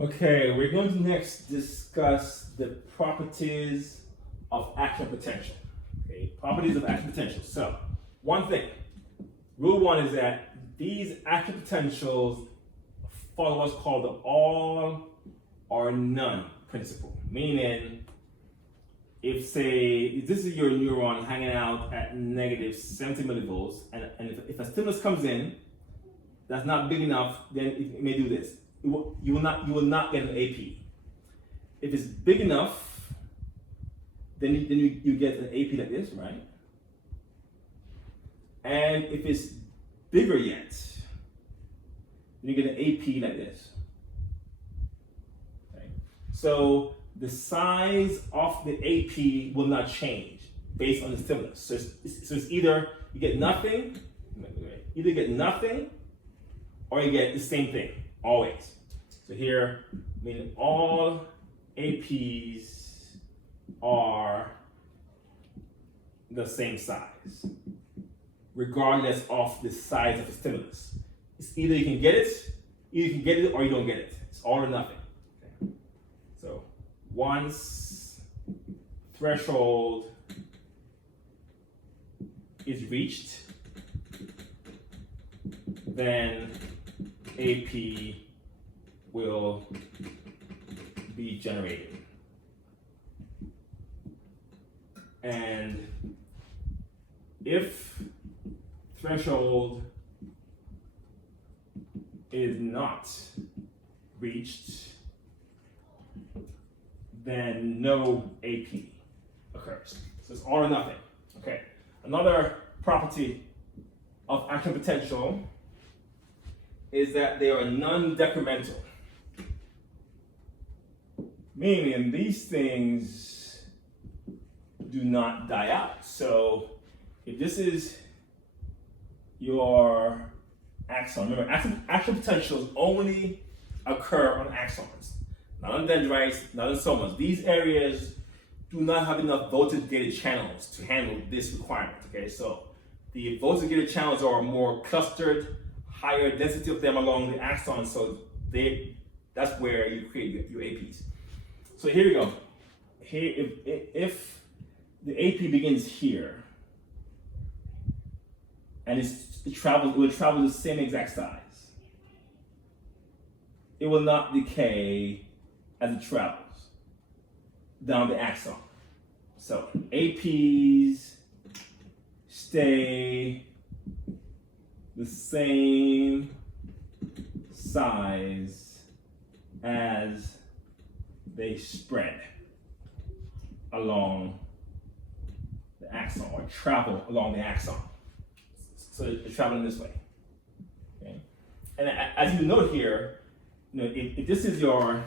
Okay, we're going to next discuss the properties of action potential. Okay, properties of action potential. So, one thing, rule one is that these action potentials follow what's called the all or none principle. Meaning, if say this is your neuron hanging out at negative 70 millivolts, and if a stimulus comes in that's not big enough, then it may do this. You will not get an AP. If it's big enough, then you get an AP like this, right? And if it's bigger yet, then you get an AP like this. Okay? So the size of the AP will not change based on the stimulus. So it's either you get nothing, or you get the same thing, always. So here, meaning all APs are the same size, regardless of the size of the stimulus. It's either you can get it, or you don't get it. It's all or nothing. Okay. So once threshold is reached, then AP will be generated. And if threshold is not reached, then no AP occurs. So it's all or nothing. Okay. Another property of action potential is that they are non-decremental. Meaning these things do not die out. So if this is your axon, remember action potentials only occur on axons, not on dendrites, not on somas. These areas do not have enough voltage-gated channels to handle this requirement. Okay, so the voltage-gated channels are more clustered, higher density of them along the axon, so that's where you create your APs. So here we go. Here, if the AP begins here, and it will travel the same exact size, it will not decay as it travels down the axon. So APs stay the same size as they spread along the axon, or travel along the axon. So they're traveling this way. Okay? And as you note here, if this is your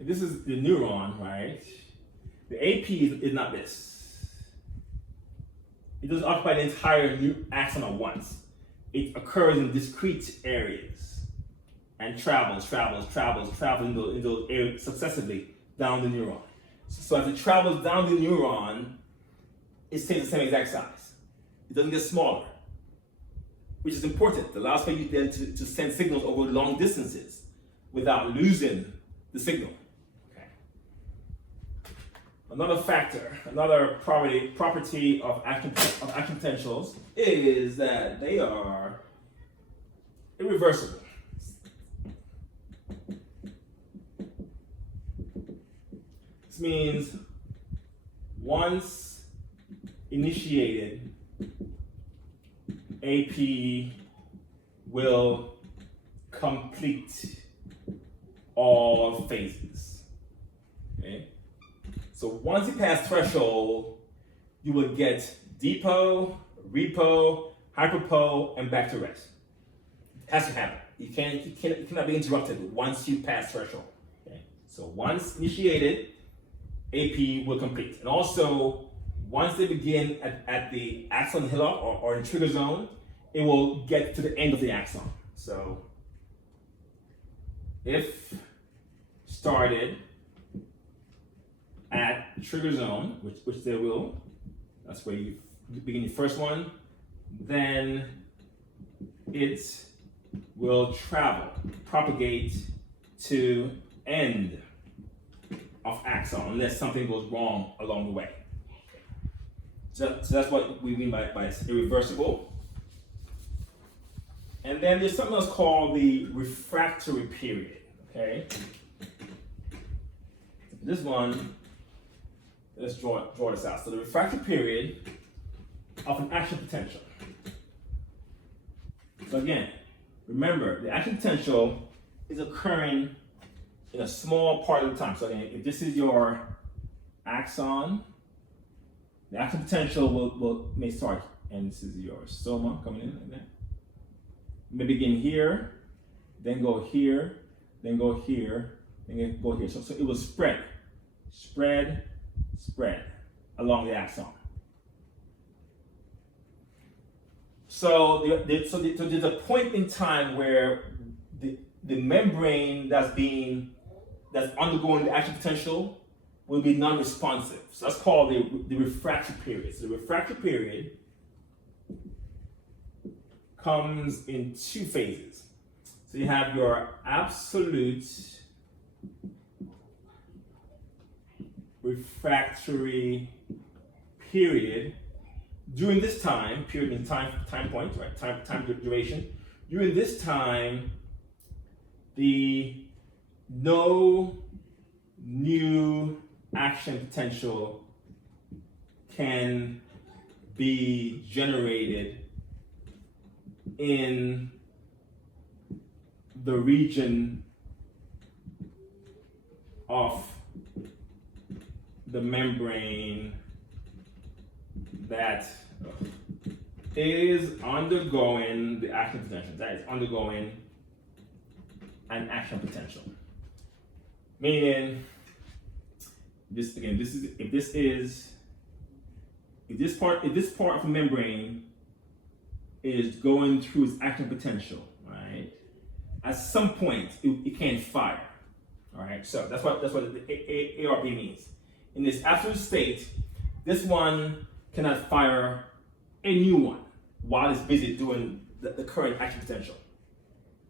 if this is the neuron, right? The AP is not this. It doesn't occupy the entire axon at once. It occurs in discrete areas and travels in those areas successively down the neuron. So as it travels down the neuron, it stays the same exact size. It doesn't get smaller, which is important. It allows for you then to send signals over long distances without losing the signal. Okay. Another factor, another property of action potentials is that they are irreversible. This means once initiated, AP will complete all phases. Okay? So once you pass threshold, you will get depot, repo, hyperpo, and back to rest. It has to happen. You cannot be interrupted once you pass threshold. Okay? So once initiated, AP will complete. And also, once they begin at the axon hillock or in trigger zone, it will get to the end of the axon. So if started at trigger zone, which they will, that's where you begin your first one, then it will travel, propagate to end of axon unless something goes wrong along the way. So that's what we mean by it's irreversible. And then there's something else called the refractory period. Okay. This one, let's draw this out. So the refractory period of an action potential. So again, remember the action potential is occurring in a small part of the time. So again, if this is your axon, the action potential may start, and this is your soma coming in like that. It may begin here, then go here, then go here, then go here. So it will spread along the axon. So there's a point in time where the membrane that's undergoing the action potential will be non-responsive. So that's called the refractory period. So the refractory period comes in two phases. So you have your absolute refractory period. During this time, period in time point, right? Time duration. During this time, no new action potential can be generated in the region of the membrane that is undergoing the action potential, that is undergoing an action potential. Meaning, if this part of the membrane is going through its action potential, right? At some point, it can fire. All right, so that's what the ARB means. In this absolute state, this one cannot fire a new one while it's busy doing the current action potential.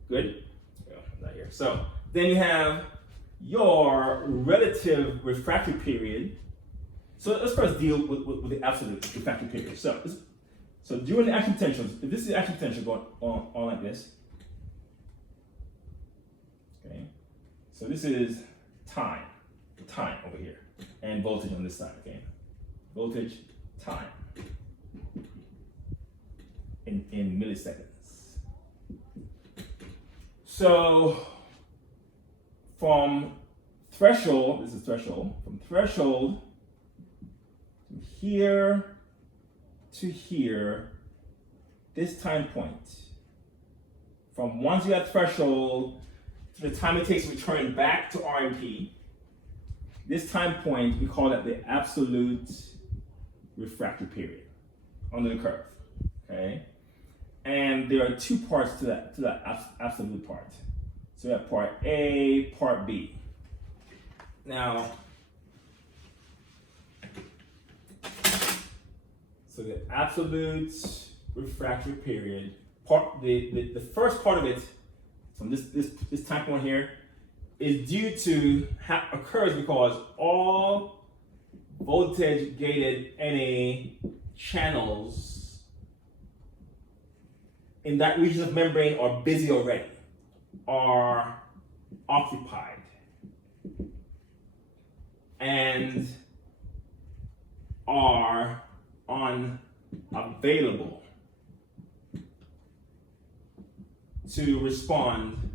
Good? Yeah, not here. So then you have your relative refractory period. So let's first deal with the absolute refractory period. So during the action potential, if this is the action potential going on like this, okay. So this is time over here, and voltage on this side, okay. Voltage, time in milliseconds. So from threshold, this is threshold, from threshold to here to here, this time point, from once you're at threshold to the time it takes to return back to RMP, this time point, we call that the absolute refractory period under the curve, okay? And there are two parts to that absolute part. So we have part A, part B. Now, so the absolute refractory period, the first part of it, from this time point here, is due to occurs because all voltage gated NA channels in that region of membrane are busy already, are occupied, and are unavailable to respond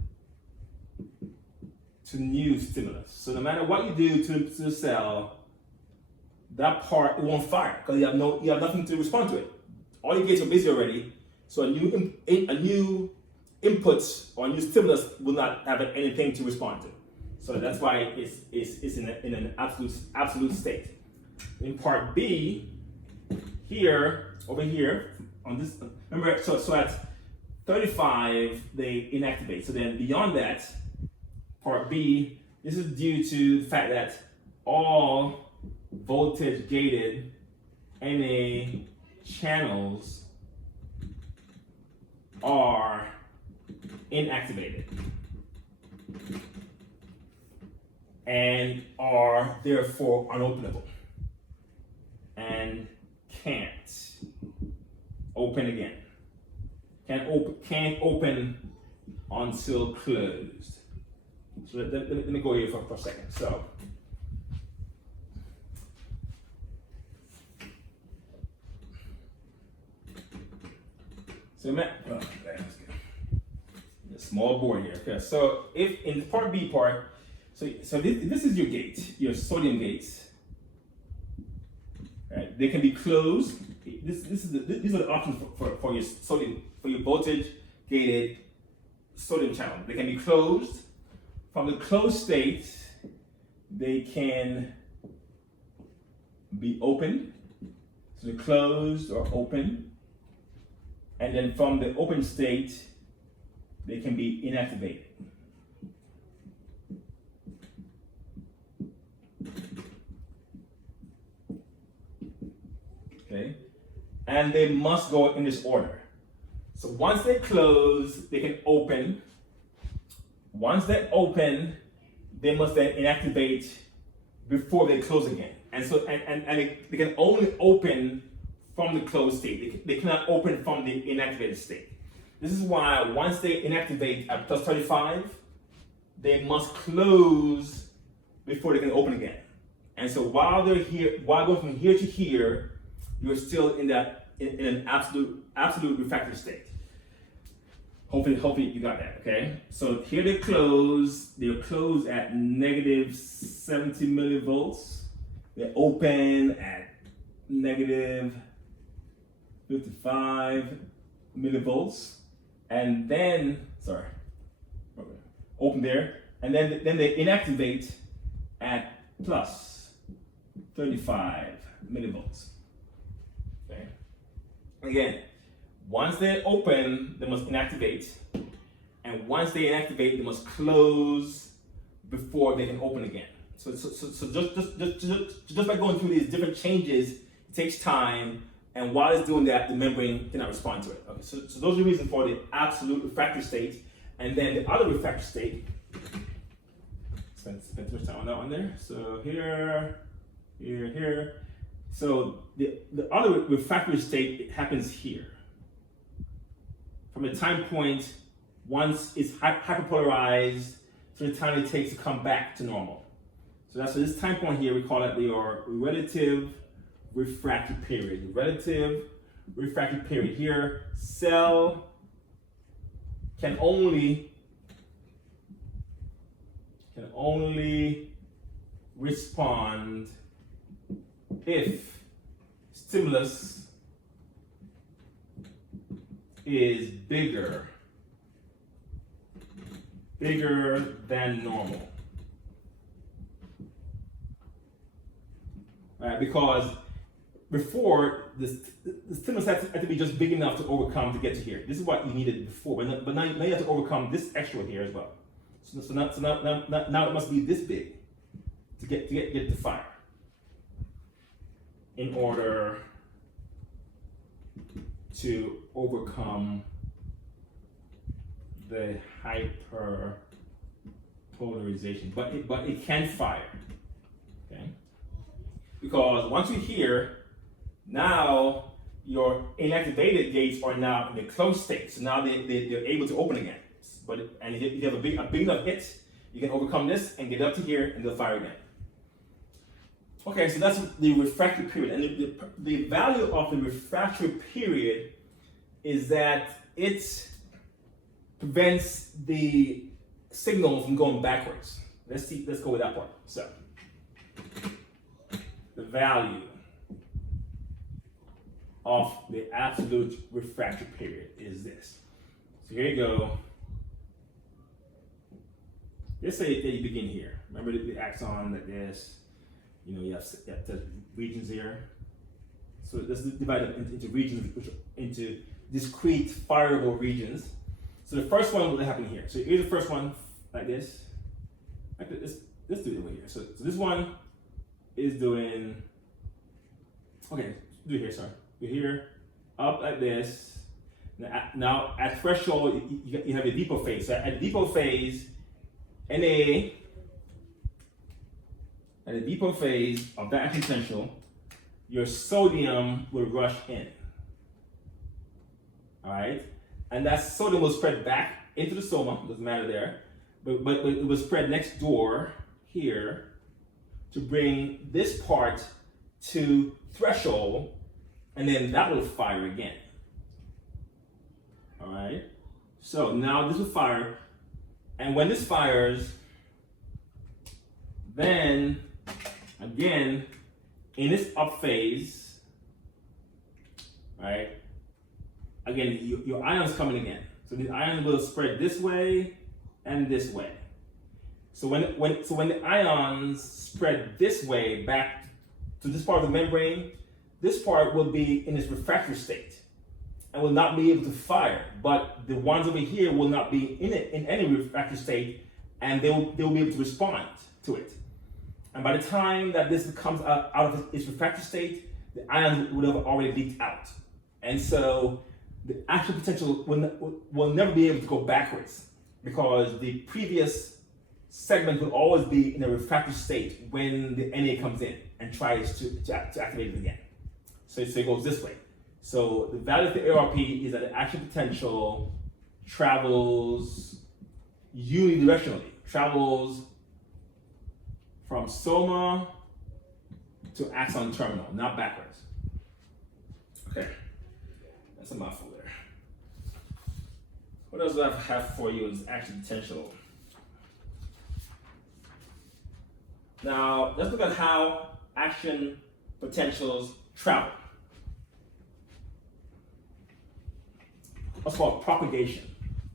to new stimulus. So no matter what you do to the cell, that part, it won't fire because you have nothing to respond to it. All your gates are busy already, so a new input or a new stimulus will not have anything to respond to. So that's why it's in an absolute state. In part B, over here, on this, remember, so at 35, they inactivate. So then beyond that, part B, this is due to the fact that all voltage gated NA channels are inactivated and are therefore unopenable and can't open again. Can't open until closed. So let me go here for a second. So a small board here. Okay, so if in the part B part, so this is your gate, your sodium gates. Right? They can be closed. These are the options for your sodium, for your voltage gated sodium channel. They can be closed. From the closed state, they can be open. So they're closed or open. And then from the open state, they can be inactivated. Okay? And they must go in this order. So once they close, they can open. Once they open, they must then inactivate before they close again. And so they can only open from the closed state. They cannot open from the inactivated state. This is why once they inactivate at plus 35, they must close before they can open again. And so while they're here, while going from here to here, you're still in an absolute refractory state. Hopefully you got that, okay? So here they're closed at negative 70 millivolts. They're open at negative 55 millivolts. And then, open there. And then they inactivate at plus 35 millivolts, okay? Again, once they open, they must inactivate. And once they inactivate, they must close before they can open again. So just by going through these different changes, it takes time. And while it's doing that, the membrane cannot respond to it. Okay, so those are the reasons for the absolute refractory state. And then the other refractory state, spend too much time on that one there. So here. So the other refractory state, it happens here. From the time point, once it's hyperpolarized, to the time it takes to come back to normal. So this time point here, we call it your relative refractory period. Relative refractory period. Here, cell can only respond if stimulus is bigger than normal. Right? Because before, the stimulus had to be just big enough to overcome to get to here. This is what you needed before, but now you have to overcome this extra here as well. So now it must be this big to get to fire in order to overcome the hyperpolarization. But it can fire, okay? Because once you're here, now your inactivated gates are now in the closed state. So now they're able to open again. And if you have a big enough hit, you can overcome this and get up to here and they'll fire again. Okay, so that's the refractory period. And the value of the refractory period is that it prevents the signal from going backwards. Let's go with that part. So the value of the absolute refractory period is this. So here you go. Let's say that you begin here. Remember the axon like this. You have the regions here. So let's divide it into regions, into discrete fireable regions. So the first one will happen here. So here's the first one, like this. Let's do it over here. So this one is doing, okay, do it here, sorry. Do here, up like this. Now at threshold, you have a depot phase. So at the depot phase, at the depot phase of that action potential, your sodium will rush in. All right, and that sodium will spread back into the soma. Doesn't matter there, but it will spread next door here to bring this part to threshold, and then that will fire again. All right, so now this will fire, and when this fires, then again in this up phase, right? Again, your ions coming again. So the ions will spread this way and this way. So when the ions spread this way back to this part of the membrane, this part will be in its refractory state and will not be able to fire. But the ones over here will not be in any refractory state, and they will be able to respond to it. And by the time that this comes out of its refractory state, the ions would have already leaked out. And so the action potential will never be able to go backwards, because the previous segment will always be in a refractory state when the Na comes in and tries to activate it again. So it goes this way. So the value of the ARP is that the action potential travels unidirectionally, travels from soma to axon terminal, not backwards. Okay, that's a mouthful there. What else do I have for you is action potential. Now, let's look at how action potentials travel. What's called propagation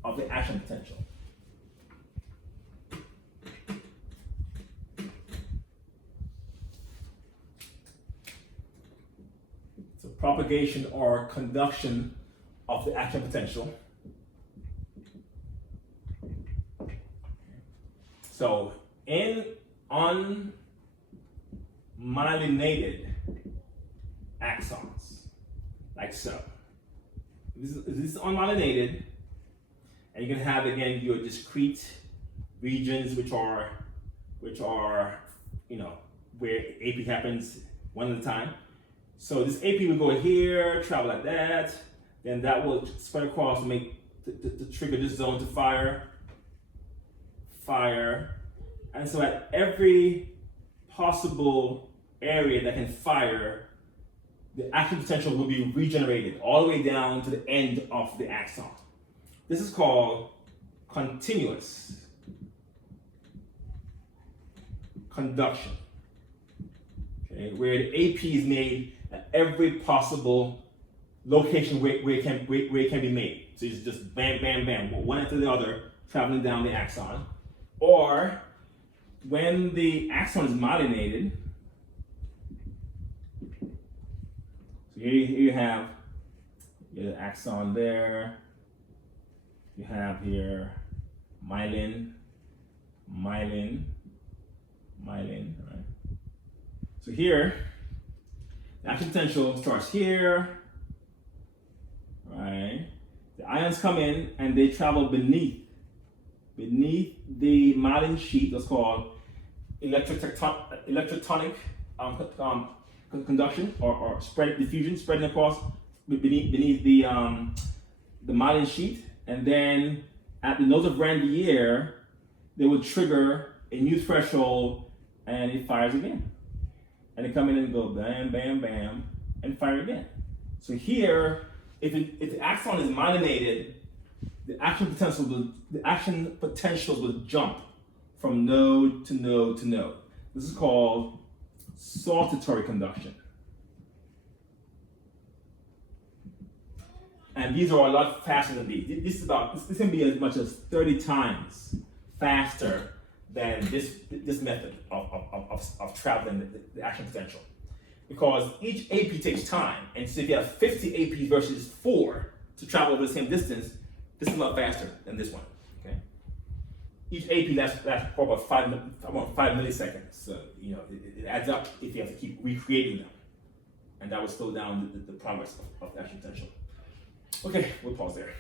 of the action potential. So propagation or conduction of the action potential. So in unmyelinated axons, like so. This is unmyelinated, and you can have again your discrete regions, which are where AP happens one at a time. So this AP will go here, travel like that, then that will spread across to to trigger this zone to fire, and so at every possible area that can fire, the action potential will be regenerated all the way down to the end of the axon. This is called continuous conduction, okay, where the AP is made at every possible location where it can be made. So it's just bam, bam, bam, one after the other, traveling down the axon. Or when the axon is myelinated, so here you have the axon there. You have here myelin, right? So here, the action potential starts here, right? The ions come in and they travel beneath the myelin sheet. That's called electrotonic conduction or diffusion, spreading across beneath the myelin sheet, and then at the nose of Ranvier, they will trigger a new threshold, and it fires again. And they come in and go bam, bam, bam, and fire again. So here, if the axon is myelinated, the action potentials will jump from node to node to node. This is called saltatory conduction. And these are a lot faster than these. This can be as much as 30 times faster than this method of traveling the action potential. Because each AP takes time. And so if you have 50 APs versus 4 to travel over the same distance, this is a lot faster than this one. Okay. Each AP lasts for about 5 milliseconds. So it adds up if you have to keep recreating them, and that will slow down the progress of the action potential. Okay, we'll pause there.